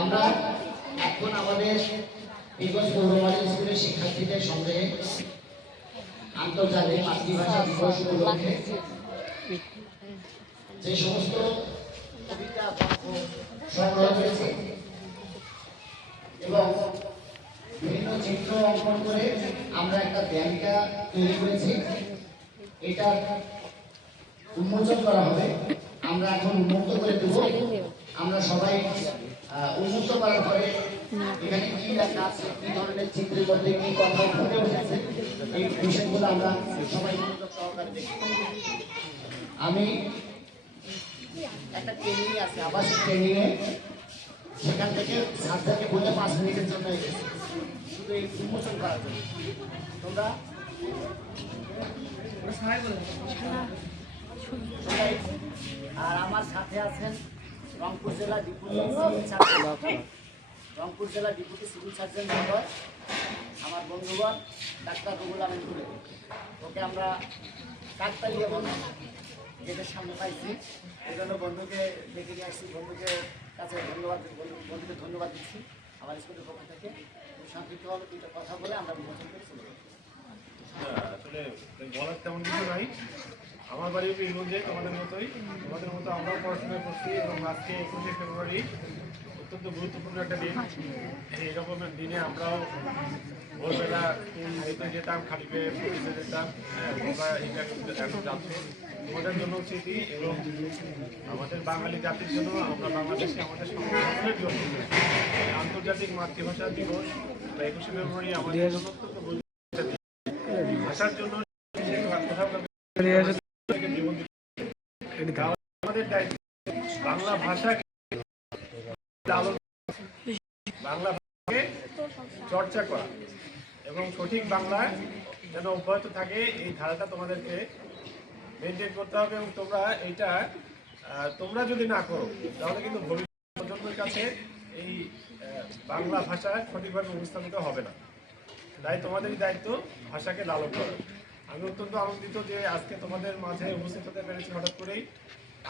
আমরা এখন আমাদের বিগত পৌরমালী স্কুলের শিক্ষার্থীদের সঙ্গে আন্তর্জাতিক মাতৃভাষা সমস্ত কবিতা এবং বিভিন্ন চিত্র অঙ্কন করে আমরা একটা ব্যাংকা তৈরি করেছি। এটা উন্মোচন করা হবে। আমরা এখন উন্মুক্ত করে দেব। আমরা সবাই উন্মুক্ত করার পরে এখানে কি আছে, কি ধরনের চিত্রের মধ্যে কি কথা ফুটে উঠেছে, এই বিষয়গুলো আমরা সবাই সহকারে আমি একটা ট্রেনিং আছে, আবাসিক ট্রেনিং এ। সেখান থেকে স্যারদেরকে বলে পাঁচ মিনিটের জন্য এসেছি শুধু এই উন্মোচন করার জন্য। তোমরা? আর আমার সাথে আছেন রংপুর জেলা ডিপুটি সিভিল সার্জন রংপুর জেলা ডিপুটি সিভিল সার্জন মহোদয় আমার বন্ধুগণ ডাক্তার রুবুল আমিন ওকে আমরা কাকতালিয়ে বন্ধু গেটের সামনে পাইছি এই জন্য বন্ধুকে ডেকে নিয়ে আসছি। বন্ধুকে কাছে ধন্যবাদ বন্ধুকে ধন্যবাদ দিচ্ছি আমার স্কুলের পক্ষ থেকে। শান্তিভাবে দুটো কথা বলে আমরা বিমোচন করে চলে যাব হ্যাঁ, আসলে বলার তেমন কিছু নাই। আমার বাড়ি বীরগঞ্জে তোমাদের মতোই। তোমাদের মতো আমরাও পড়াশোনা করছি এবং আজকে একুশে ফেব্রুয়ারি অত্যন্ত গুরুত্বপূর্ণ একটা দিন। এই রকমের দিনে আমরাও ভোরবেলা স্কুল যেতে যেতাম খালি পেয়ে পড়তে যেতাম হ্যাঁ, তোমাদের জন্য স্মৃতি এবং আমাদের বাঙালি জাতির জন্য আমরা বাংলাদেশে আমাদের সংরক্ষণের জন্য আন্তর্জাতিক মাতৃভাষা দিবস বা একুশে ফেব্রুয়ারি আমাদের জন্য অত্যন্ত ভাষার জন্য কোথাও বাংলা ভাষাকে বাংলা ভাষাকে চর্চা করা এবং সঠিক যেন অব্যাহত থাকে, এই ধারাটা তোমাদেরকে মেনটেন করতে হবে এবং তোমরা এইটা তোমরা যদি না করো, তাহলে কিন্তু ভবিষ্যৎ প্রজন্মের কাছে এই বাংলা ভাষা সঠিকভাবে উপস্থাপিত হবে না। তাই তোমাদেরই দায়িত্ব ভাষাকে লালন করা। আমি অত্যন্ত আনন্দিত যে আজকে তোমাদের মাঝে উপস্থিত হতে পেরেছি হঠাৎ করেই।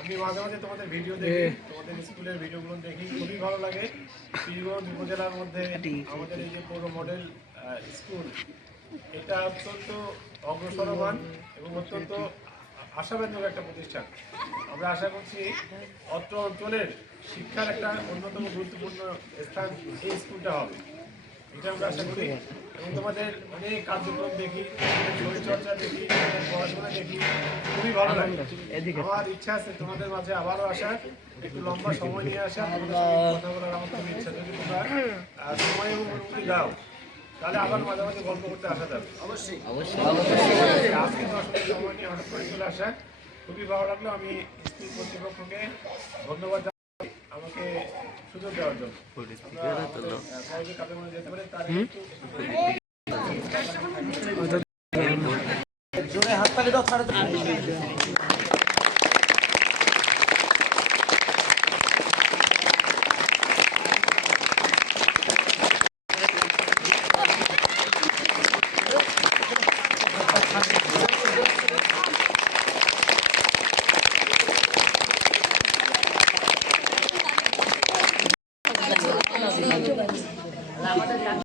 আমি মাঝে মাঝে তোমাদের ভিডিও দেখি তোমাদের স্কুলের ভিডিওগুলো দেখি খুবই ভালো লাগে। পীরগঞ্জ উপজেলার মধ্যে আমাদের এই যে পৌর মডেল স্কুল এটা অত্যন্ত অগ্রসরমান এবং অত্যন্ত আশাব্যঞ্জক একটা প্রতিষ্ঠান। আমরা আশা করছি অত্র অঞ্চলের শিক্ষার একটা অন্যতম গুরুত্বপূর্ণ স্থান এই স্কুলটা হবে। এটা আমরা আশা করি এবং তোমাদের অনেক কার্যক্রম দেখি শরীরচর্চা দেখি পড়াশোনা দেখি খুবই ভালো লাগে আমার ইচ্ছা আছে তোমাদের মাঝে আবারও আসার। একটু লম্বা সময় নিয়ে আসা তোমাদের সঙ্গে কথা বলার আমার খুব ইচ্ছা যদি তোমরা সময় এবং অনুমতি দাও। তাহলে আবার মাঝে মাঝে গল্প করতে আসা যাবে। অবশ্যই। আজকে সময় নিয়ে হঠাৎ করে চলে আসা খুবই ভালো লাগল। আমি স্কুল কর্তৃপক্ষকে ধন্যবাদ জানাই আমাকে সুযোগ দেওয়ার জন্য আমরা আমাদের, আহ, সহজে কাজে মনে যেতে পারি তার একটু জোরে হাত তালি দাও